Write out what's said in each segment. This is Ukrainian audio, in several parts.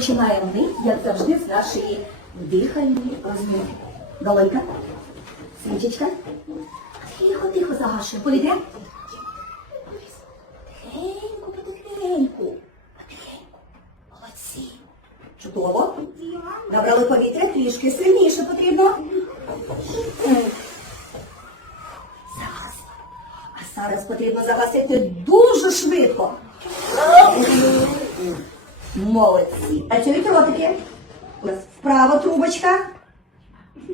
починаємо ми, як завжди, з нашої дихальної розмови. Долонька, свічечка. Тихо, тихо загашує. Повітря. Тихенько, потихеньку. Потихеньку. Молодці. Чудово. Набрали повітря трішки сильніше потрібно. М. Загас. А зараз потрібно загасити дуже швидко. Молодці. Працюють ротики. Вправо трубочка,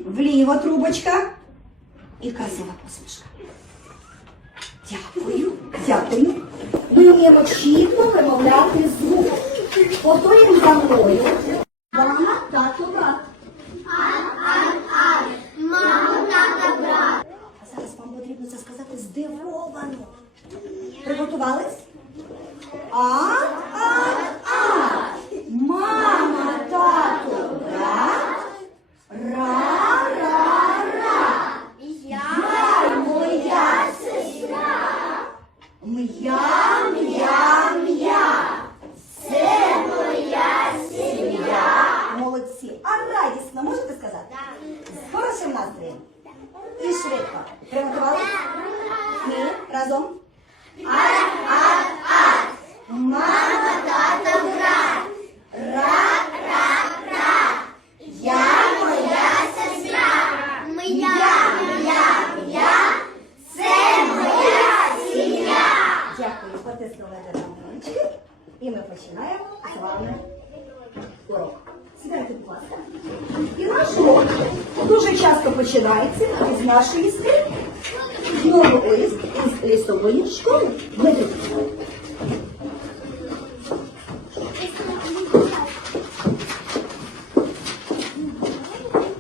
вліво трубочка і красива посмішка. Дякую, дякую. Ми вміємо чітко вимовляти звук. Повторюємо за мною. Мама, тато, брат. А зараз вам потрібно це сказати здивовано. Приготувались? А, а, а. Мама, тато, брат. Ра, ра, ра. Я моя сестра. М'я, м'я, м'я. Це моя сім'я. Молодці. А радісно можете сказати? З хорошим настроєм. І швидко. Приготували? Ні, разом. Мама, тато, брат. Ра, ра, ра. Я моя сестра. М'я, м'я, м'я. Це моя сім'я. Дякую, потиснули ручки. І ми починаємо з вами урок. Сідайте, будь ласка. І наш урок дуже часто починається із нашої скрипки. Знову лист із лісової школи. Дмитрик.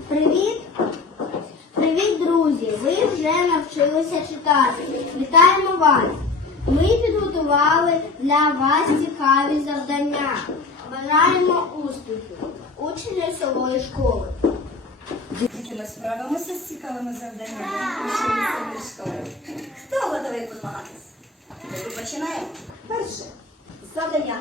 Привіт! Привіт, друзі! Ви вже навчилися читати. Вітаємо вас! Ми підготували для вас цікаві завдання. Бажаємо успіхів! Учні лісової школи. Діти, ми справимося з цікавими завданнями учні лісової школи. Хто готовий позмагатися? Починаємо. Перше завдання.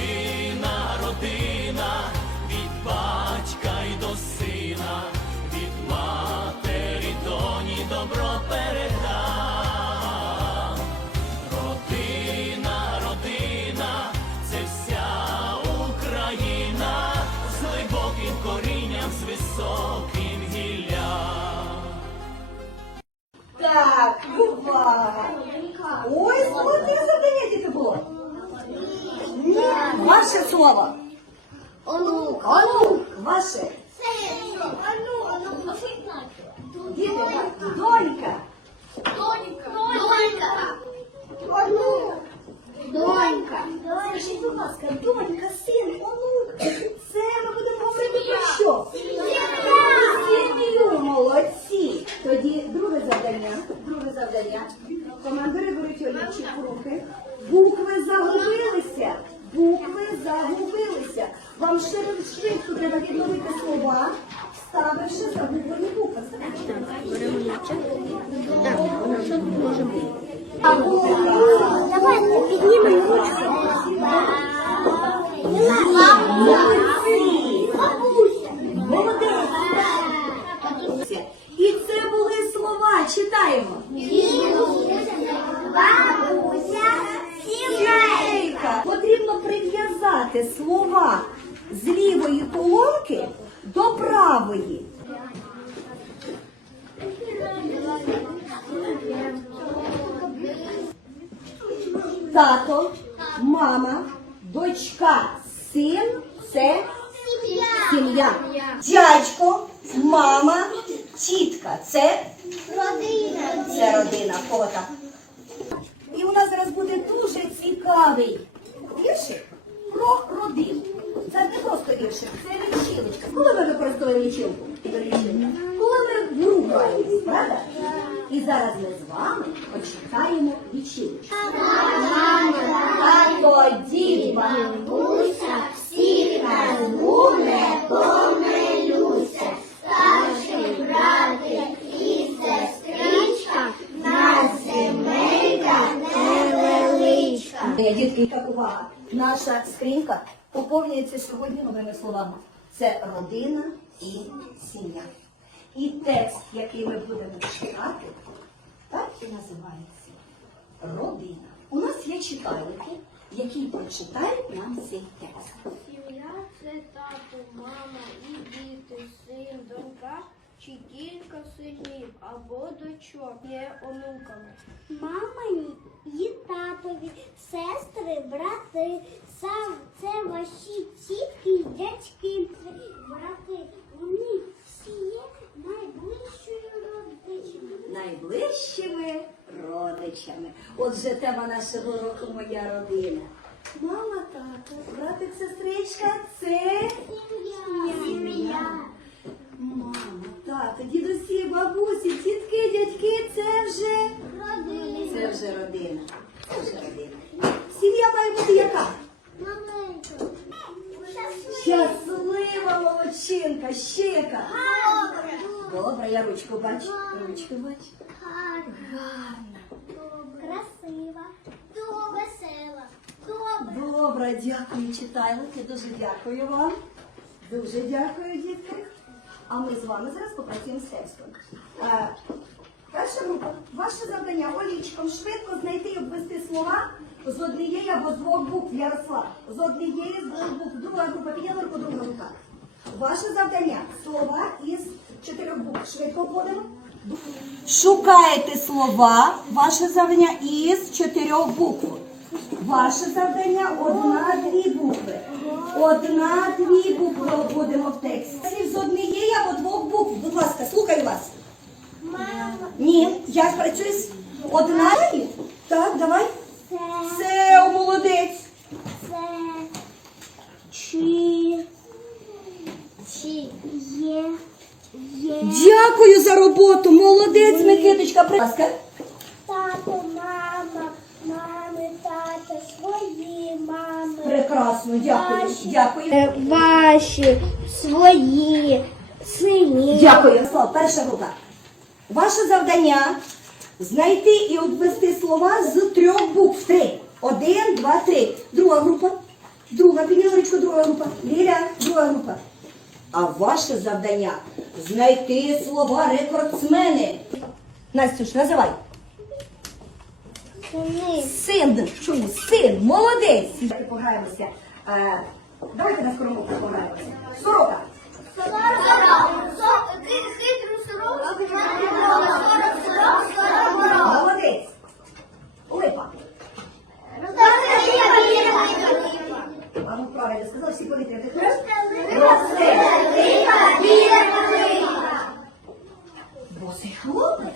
ваше слово. Онук! Онук, ваше. Діти, донька. Донька! Донька! Скажіть, будь ласка, донька, син, онук. Це ми будемо говорити про що? Сім'ю, молодці. Тоді друге завдання. Друге завдання. Командири беруть олівчик в руки. Букви загубилися. Букви загубилися. Вам ще раз швидко треба відновити слова, вставивши загублені букви. Давайте піднімемо ручку. Молодець. І це були слова. Читаємо. Бабуся, Сімейка. Потрібно прив'язати слова з лівої колонки до правої. Тато, мама, дочка, Син це Сім'я. сім'я. Дядько, мама, тітка це, Родина. це родина. Кого так? І у нас зараз буде дуже цікавий віршик про родину. Це не просто віршик, це лічилочка. Коли ми використовуємо лічилку? Коли ми в правда? І зараз ми з вами почитаємо лічилочку. А тоді Бабуся всіх назву, не помилюся. Старший братик і сестричка, нас сімейка невеличка. Е, Дітки, так увага. Наша скринька поповнюється сьогодні новими словами. Це родина і сім'я. І текст, який ми будемо читати, так і називається родина. У нас є читальники, які прочитають нам цей текст. Сім'я це тато, мама і діти, син, донька чи кілька синів або дочок є онуками. Мамині і татові, сестри, брати, сам це ваші тітки дядьки, брати. Вони всі є найближчою родичами. Найближчими родичами. Отже, тема нашого року моя родина. Мама, тато, братик, сестричка це Сім'я. Мама, тато, дідусі, бабусі, тітки, дядьки, це вже Родина. це вже родина. Це вже родина. Сім'я має бути яка? Маленька. Щаслива молодчинка, ще яка. Добре. Добре, я ручку бачу. Ручку. Гарна. Красива. То весела. Добре. Добре, дякую, читайлики. Дуже дякую вам. Дуже дякую, дітки. А ми з вами зараз попрацюємо з текстом. Е, перша група. Ваше завдання олічком швидко знайти і обвести слова з однієї або з двох букв Ярослав. З однієї з двох букв. Друга група підняла руку, друга рука. Ваше завдання слова із чотирьох букв. Швидко входимо. Шукаєте слова, ваше завдання із чотирьох букв. Ваше завдання одна-дві букви. Одна-дві букви обводимо в тексті. З однієї або двох букв. Будь ласка, слухаю вас. Мама. Ні, я працюю з одна. Так, давай. Це. Молодець. Це. Чи. Чи є. Дякую за роботу. Молодець, Микиточка. Будь ласка. Тато, мама, мами, тата, свої мами. Прекрасно, дякую. Ваші. Дякую. Ваші, свої, сині. Дякую. Слав, перша група. Ваше завдання знайти і обвести слова з трьох букв. Три. Один, два, три. Друга група. Друга, підняла ручку, друга група. Ліля, друга група. А ваше завдання знайти слова рекордсмени. Настюш, називай. Сини. Син, чому? Син, молодець. Давайте пограємося. Е, давайте на скоромовку пограємося. Сорока. Молодець. Липа. А ну правильно сказав, всі повітря. Росте. Босий хлопець.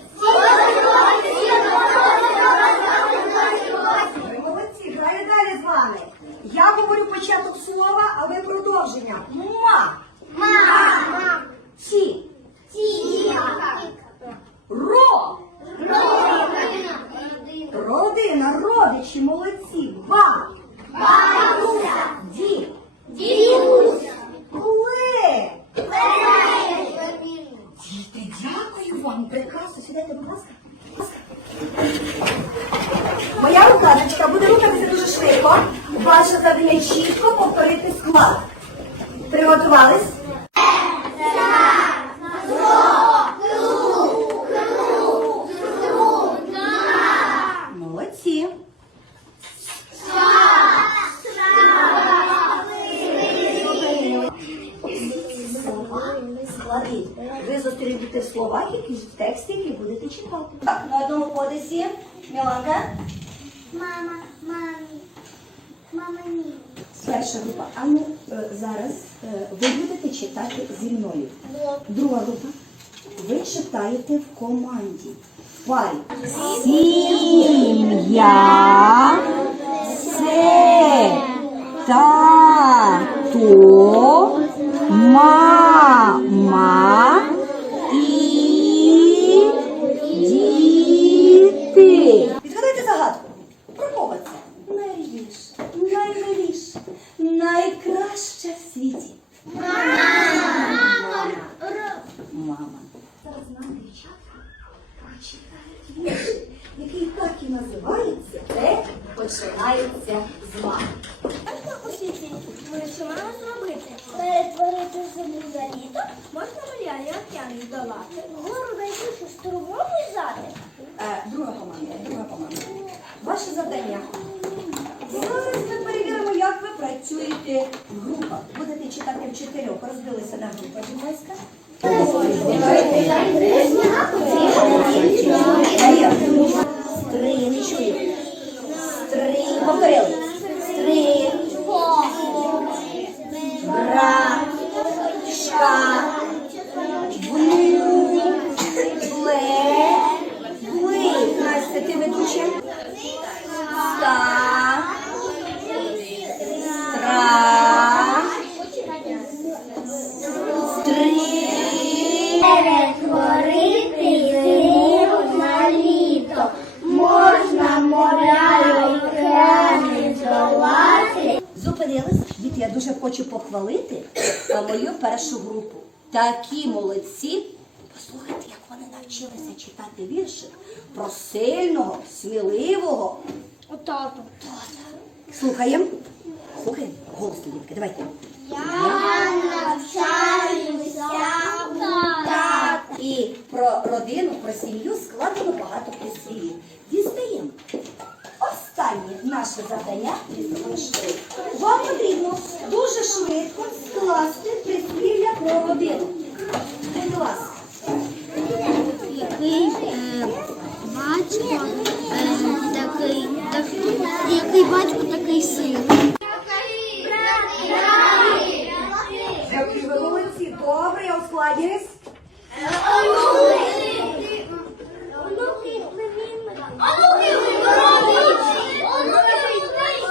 Ви молодці, граю далі з вами. Я говорю початок слова, а ви продовження. Ма. Ті. Ро. Родина, родичі, молодці. Ба. Ді. Ле. Діти, дякую вам. Прекрасно. Сідайте, будь ласка. Будь ласка. Моя рукавичка буде рухатися дуже швидко. Ваше завдання чітко повторити. Приготувались? Молодці. Склади. Ви зустрінете в тексті, які будете читати. Так, на одному подисі. Міланка. Мама, мамі, мамині, Перша група. А ну е, зараз е, ви будете читати зі мною. Друга група. Ви читаєте в команді. В парі. Сім'я це тато, мама і діти. Відгадайте загадку. Про кого це? Найрідніше, наймиліше, найкраще в світі. Мама. Мама. Зараз нам дівчатка прочитають вірші, який так і називається, це починається з мами. У світі ми що маємо зробити? Перетворити землю за літо, можна долати. Гору найбільшу струмову взяти. Е, друга команда, друга команда. Ваше завдання. Зараз ми перевіримо, як ви працюєте в групах. Будете читати в чотирьох, розбилися на групи, будь ласка. Перетворити зиму на літо. Можна моря й океани долати. Зупинились. Діти, я дуже хочу похвалити мою першу групу. Такі молодці. Послухайте, як вони навчилися читати віршик про сильного, сміливого. У тату. Слухаємо. Слухаємо. Голосно, дітки, давайте. Я навчаюся тата. І про родину, про сім'ю складено багато прислів'їв. Дістаємо. Останнє завдання. Вам потрібно дуже швидко скласти прислів'я про родину. Будь ласка. Який е, батько е, такий, такий, який батько такий син. Ви молодці, добре, я ускладнююсь.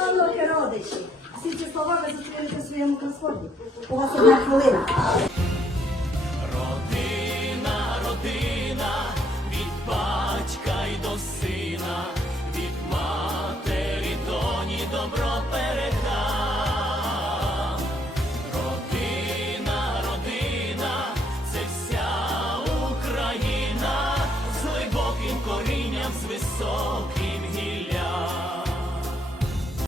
Онуки, родичі. Всі ці слова ви зустрінете в своєму кросворді. У вас одна хвилина. Родина,